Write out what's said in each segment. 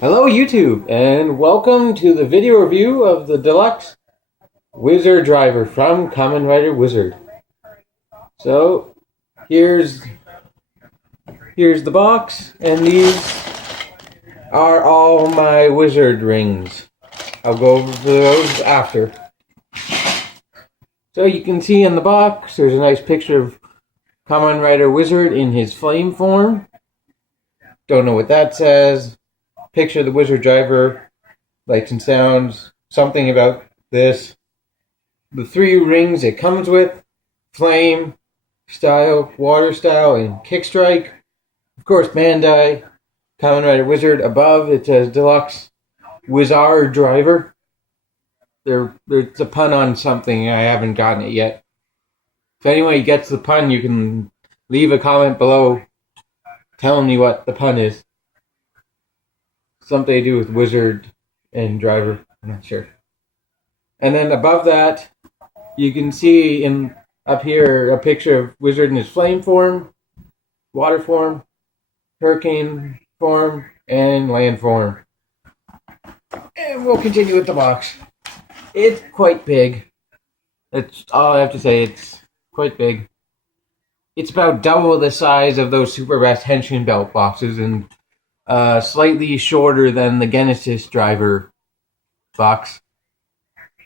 Hello YouTube, and welcome to the video review of the deluxe Wizardriver from Kamen Rider Wizard. So, here's the box, and these are all my wizard rings. I'll go over those after. So you can see in the box, there's a nice picture of Kamen Rider Wizard in his flame form. Don't know what that says. Picture of the Wizardriver, lights and sounds, something about this. The three rings it comes with: flame style, water style, and kick strike. Of course, Bandai, Kamen Rider Wizard. Above it says Deluxe Wizardriver. There's a pun on something. I haven't gotten it yet. If anyone gets the pun, you can leave a comment below telling me what the pun is. Something to do with wizard and driver. I'm not sure. And then above that, you can see up here a picture of Wizard in his flame form, water form, hurricane form, and land form. And we'll continue with the box. It's quite big. That's all I have to say. It's quite big. It's about double the size of those Super Best Henshin belt boxes and slightly shorter than the Genesis Driver box.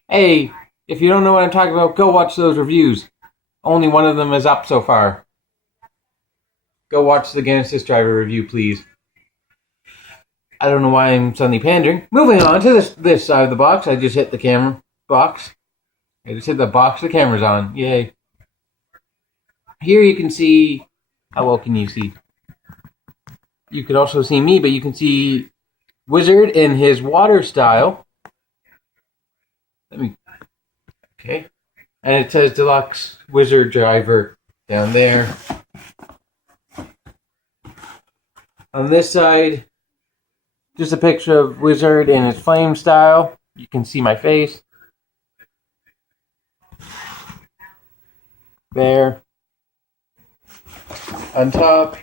Hey, if you don't know what I'm talking about, go watch those reviews. Only one of them is up so far. Go watch the Genesis Driver review, please. I don't know why I'm suddenly pandering. Moving on to this side of the box. I just hit the camera box. I just hit the box the camera's on. Yay. Here you can see... How well can you see? You could also see me, but you can see Wizard in his water style. Okay. And it says Deluxe Wizardriver down there. On this side, just a picture of Wizard in his flame style. You can see my face. There. On top.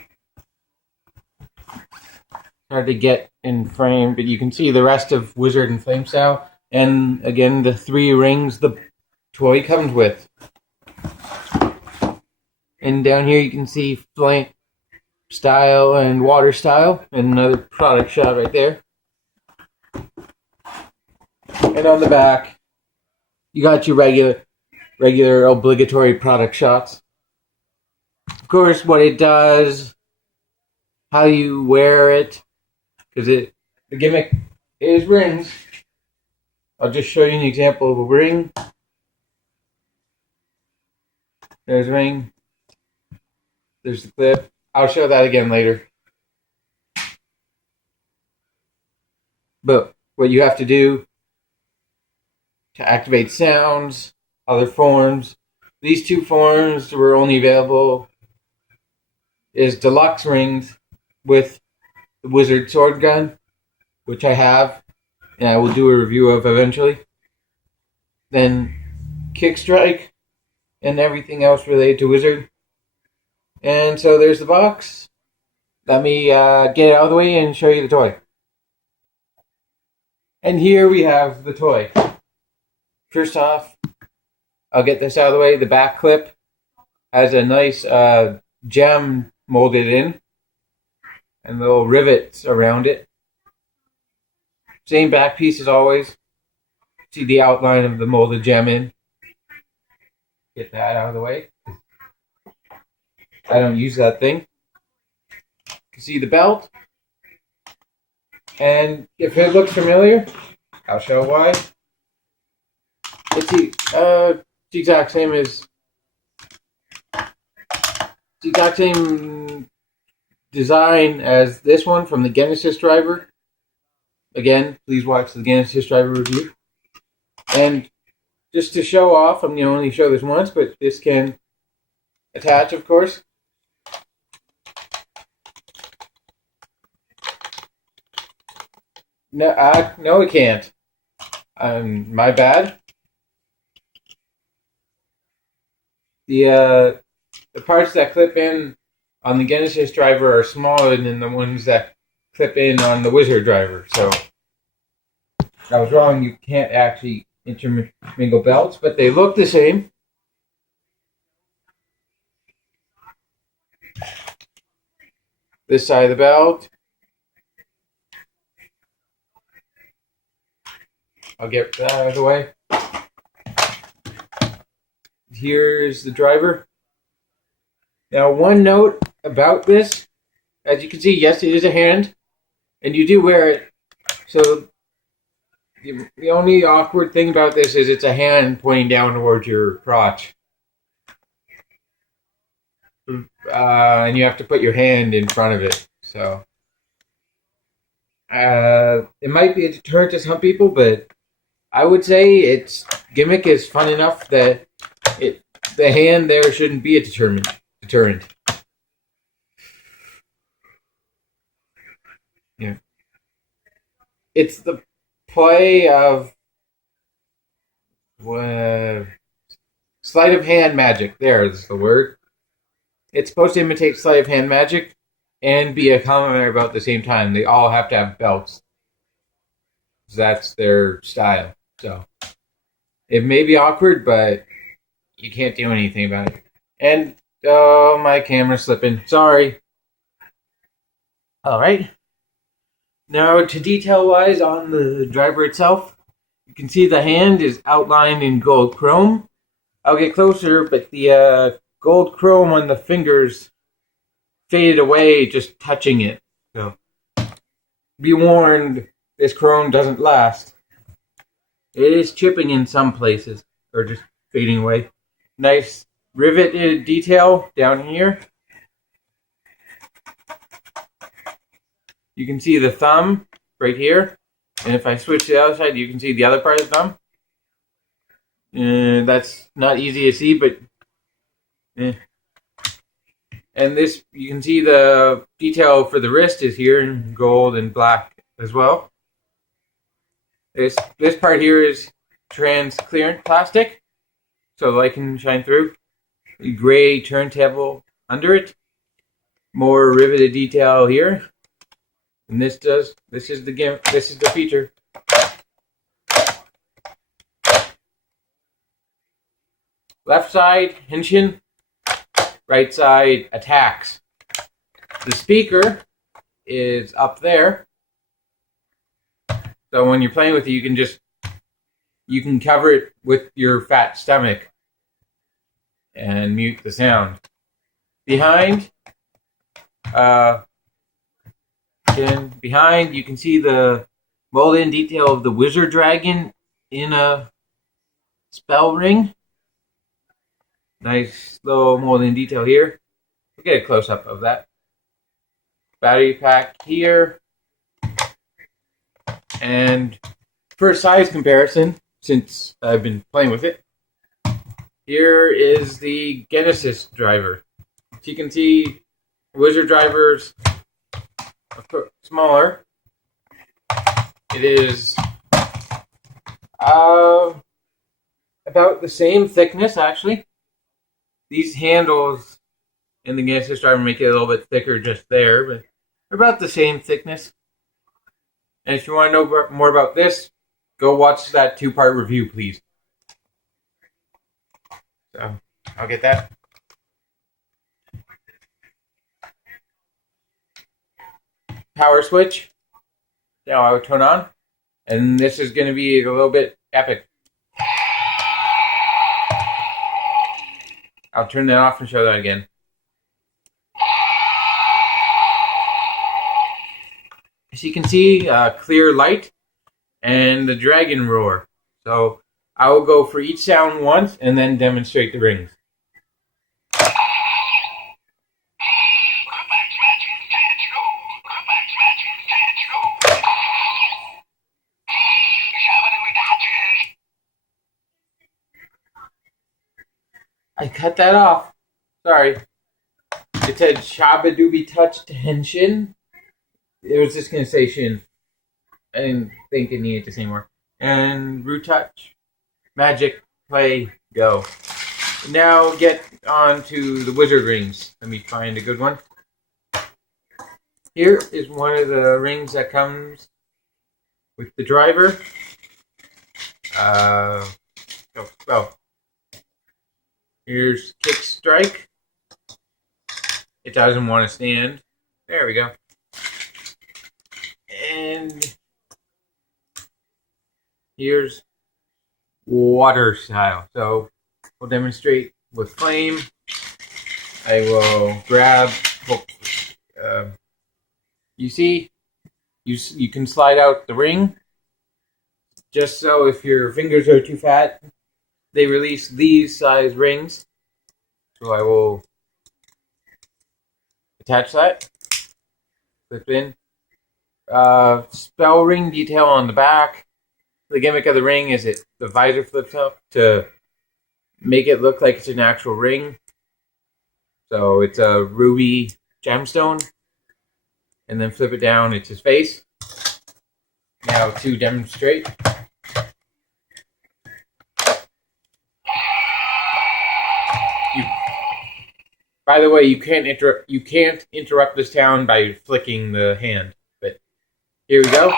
Hard to get in frame, but you can see the rest of Wizard and Flame Style. And again, the three rings the toy comes with. And down here you can see Flame Style and Water Style. And another product shot right there. And on the back, you got your regular obligatory product shots. Of course, what it does, how you wear it, because the gimmick is rings. I'll just show you an example of a ring. There's a ring. There's the clip. I'll show that again later. But what you have to do to activate sounds, other forms, these two forms were only available is deluxe rings with the Wizard sword gun, which I have, and I will do a review of eventually. Then kick strike and everything else related to Wizard. And so there's the box. Let me get it out of the way and show you the toy. And here we have the toy. First off, I'll get this out of the way. The back clip has a nice gem molded in and little rivets around it. Same back piece as always. See the outline of the molded gem in. Get that out of the way. I don't use that thing. You can see the belt. And if it looks familiar, I'll show why. It's the exact same as... the exact same design as this one from the Genesis Driver. Again, please watch the Genesis Driver review. And just to show off, I'm going to only show this once, but this can attach, of course. No, it can't. My bad. The parts that clip in on the Genesis Driver are smaller than the ones that clip in on the Wizardriver. So I was wrong. You can't actually intermingle belts, but they look the same. This side of the belt. I'll get that out of the way. Here's the driver. Now, one note about this. As you can see, yes, it is a hand, and you do wear it. So the only awkward thing about this is it's a hand pointing down towards your crotch. And you have to put your hand in front of it. So it might be a deterrent to some people, but I would say its gimmick is fun enough that the hand there shouldn't be a deterrent. Yeah. It's the play of sleight of hand magic. There's the word. It's supposed to imitate sleight of hand magic and be a commentary about the same time. They all have to have belts. That's their style. So it may be awkward, but you can't do anything about it. And my camera's slipping. Sorry. All right. Now to detail-wise on the driver itself, you can see the hand is outlined in gold chrome. I'll get closer, but the gold chrome on the fingers faded away just touching it. So be warned, this chrome doesn't last. It is chipping in some places, or just fading away. Nice riveted detail down here. You can see the thumb right here. And if I switch to the other side, you can see the other part of the thumb. That's not easy to see, but... And this, you can see the detail for the wrist is here in gold and black as well. This part here is transparent plastic, so the light can shine through. A gray turntable under it. More riveted detail here. And this is the feature. Left side, henshin. Right side, attacks. The speaker is up there. So when you're playing with it, you can cover it with your fat stomach and mute the sound. Behind, you can see the molded detail of the wizard dragon in a spell ring. Nice little molded detail here. We'll get a close-up of that. Battery pack here. And for a size comparison, since I've been playing with it, here is the Genesis driver. So you can see Wizardriver's smaller. It is about the same thickness, actually. These handles in the Genesis driver make it a little bit thicker just there, but they're about the same thickness. And if you want to know more about this, go watch that 2-part review, please. So, I'll get that. Power switch. Now I will turn on. And this is going to be a little bit epic. I'll turn that off and show that again. As you can see, clear light and the dragon roar. So I will go for each sound once and then demonstrate the rings. I cut that off. Sorry. It said Shabadooby Touch Henshin. It was just going to say Shin. I didn't think it needed to say more. And Root Touch. Magic. Play. Go. Now get on to the wizard rings. Let me find a good one. Here is one of the rings that comes with the driver. Here's kick strike. It doesn't want to stand. There we go. And here's water style. So we'll demonstrate with flame. I will grab. You see, you can slide out the ring. Just so if your fingers are too fat, they release these size rings. So I will attach that. Flip in. Spell ring detail on the back. The gimmick of the ring is the visor flips up to make it look like it's an actual ring. So it's a ruby gemstone. And then flip it down, it's his face. Now to demonstrate. By the way, you can't interrupt this sound by flicking the hand. But here we go.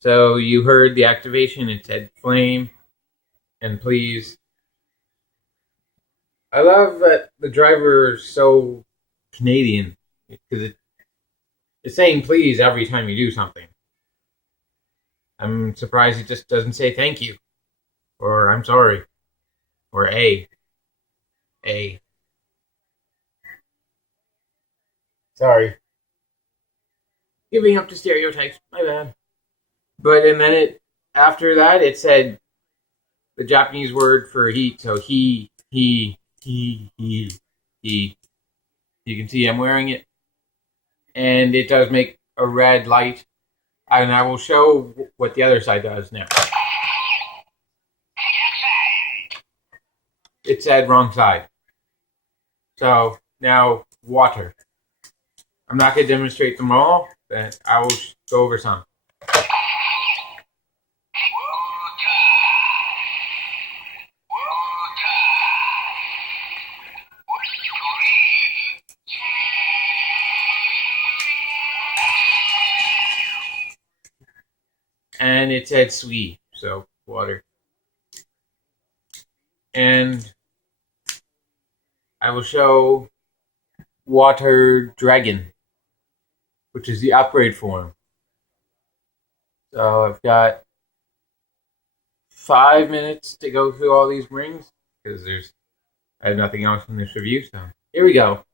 So you heard the activation. It said flame and please. I love that the driver is so Canadian because it's saying please every time you do something. I'm surprised it just doesn't say thank you or I'm sorry or A. Sorry. Giving up to stereotypes. My bad. But and then after that it said the Japanese word for heat. So he. You can see I'm wearing it, and it does make a red light. And I will show what the other side does now. It said wrong side. So now water. I'm not going to demonstrate them all, but I will go over some. And it said sweet, so water. And I will show water dragon, which is the upgrade form. So I've got 5 minutes to go through all these rings because I have nothing else in this review. So here we go.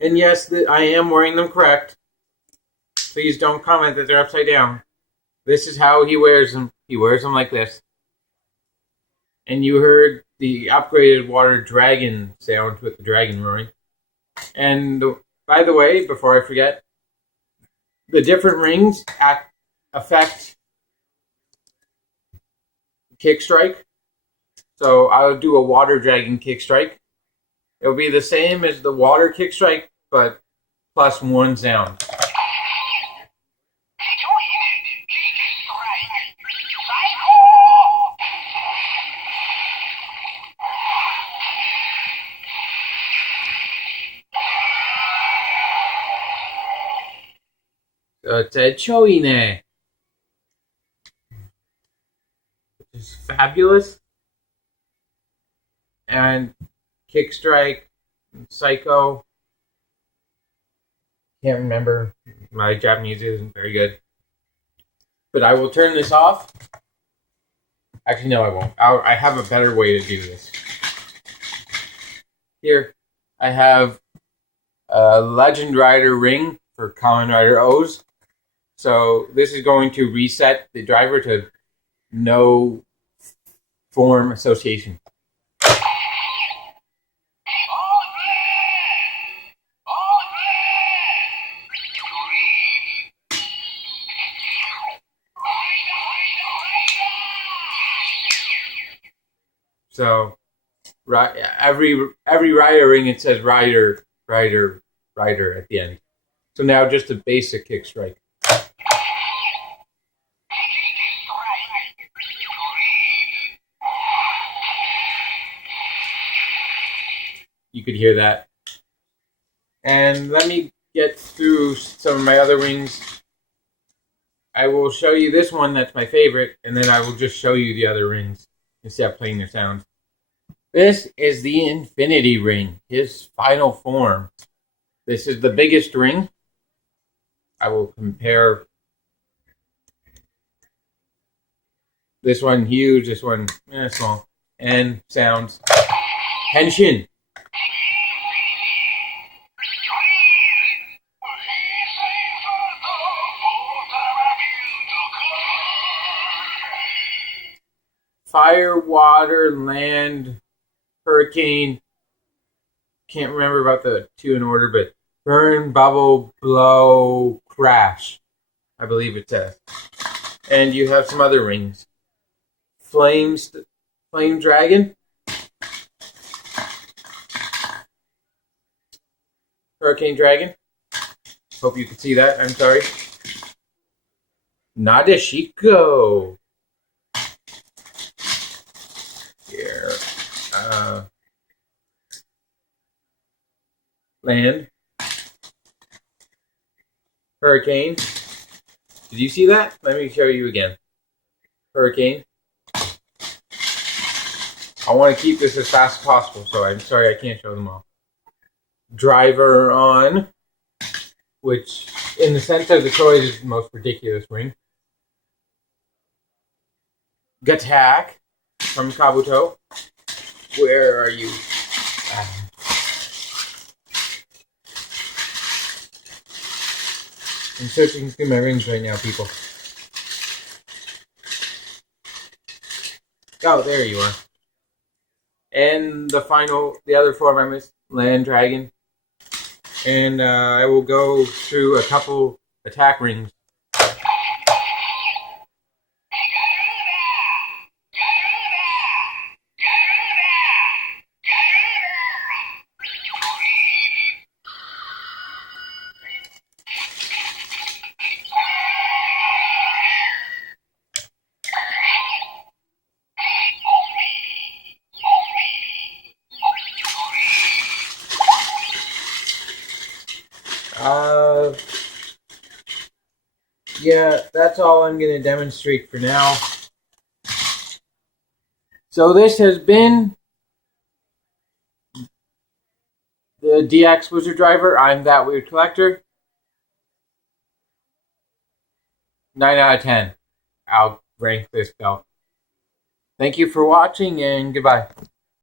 And yes, I am wearing them correct. Please don't comment that they're upside down. This is how he wears them. He wears them like this. And you heard the upgraded water dragon sound with the dragon roaring. And by the way, before I forget, the different rings affect kick strike. So I'll do a water dragon kick strike. It'll be the same as the water kick strike, but plus 1 sound. So it said Choine, which is fabulous. And kick strike, psycho. Can't remember. My Japanese isn't very good. But I will turn this off. Actually, no, I won't. I have a better way to do this. Here, I have a Legend Rider ring for Kamen Rider O's. So this is going to reset the driver to no form association. So every rider ring it says rider, rider, rider at the end. So now just a basic kick strike. You could hear that. And let me get through some of my other rings. I will show you this one that's my favorite, and then I will just show you the other rings instead of playing their sounds. This is the Infinity Ring, his final form. This is the biggest ring. I will compare this one huge, this one small, and sounds. Henshin. Fire, water, land, hurricane. Can't remember about the two in order, but burn, bubble, blow, crash. I believe it says. And you have some other rings. Flame dragon. Hurricane dragon. Hope you can see that. I'm sorry. Nadeshiko. Here. Land. Hurricane. Did you see that? Let me show you again. Hurricane. I want to keep this as fast as possible, so I'm sorry I can't show them all. Driver on, which in the sense of the toys is the most ridiculous ring. Gattack from Kabuto. Where are you? I'm searching through my rings right now, people. Oh, there you are. And the other form I missed, Land Dragon. And I will go through a couple attack rings. Yeah, that's all I'm going to demonstrate for now. So this has been the DX Wizardriver. I'm that weird collector. 9 out of 10. I'll rank this belt. Thank you for watching, and goodbye.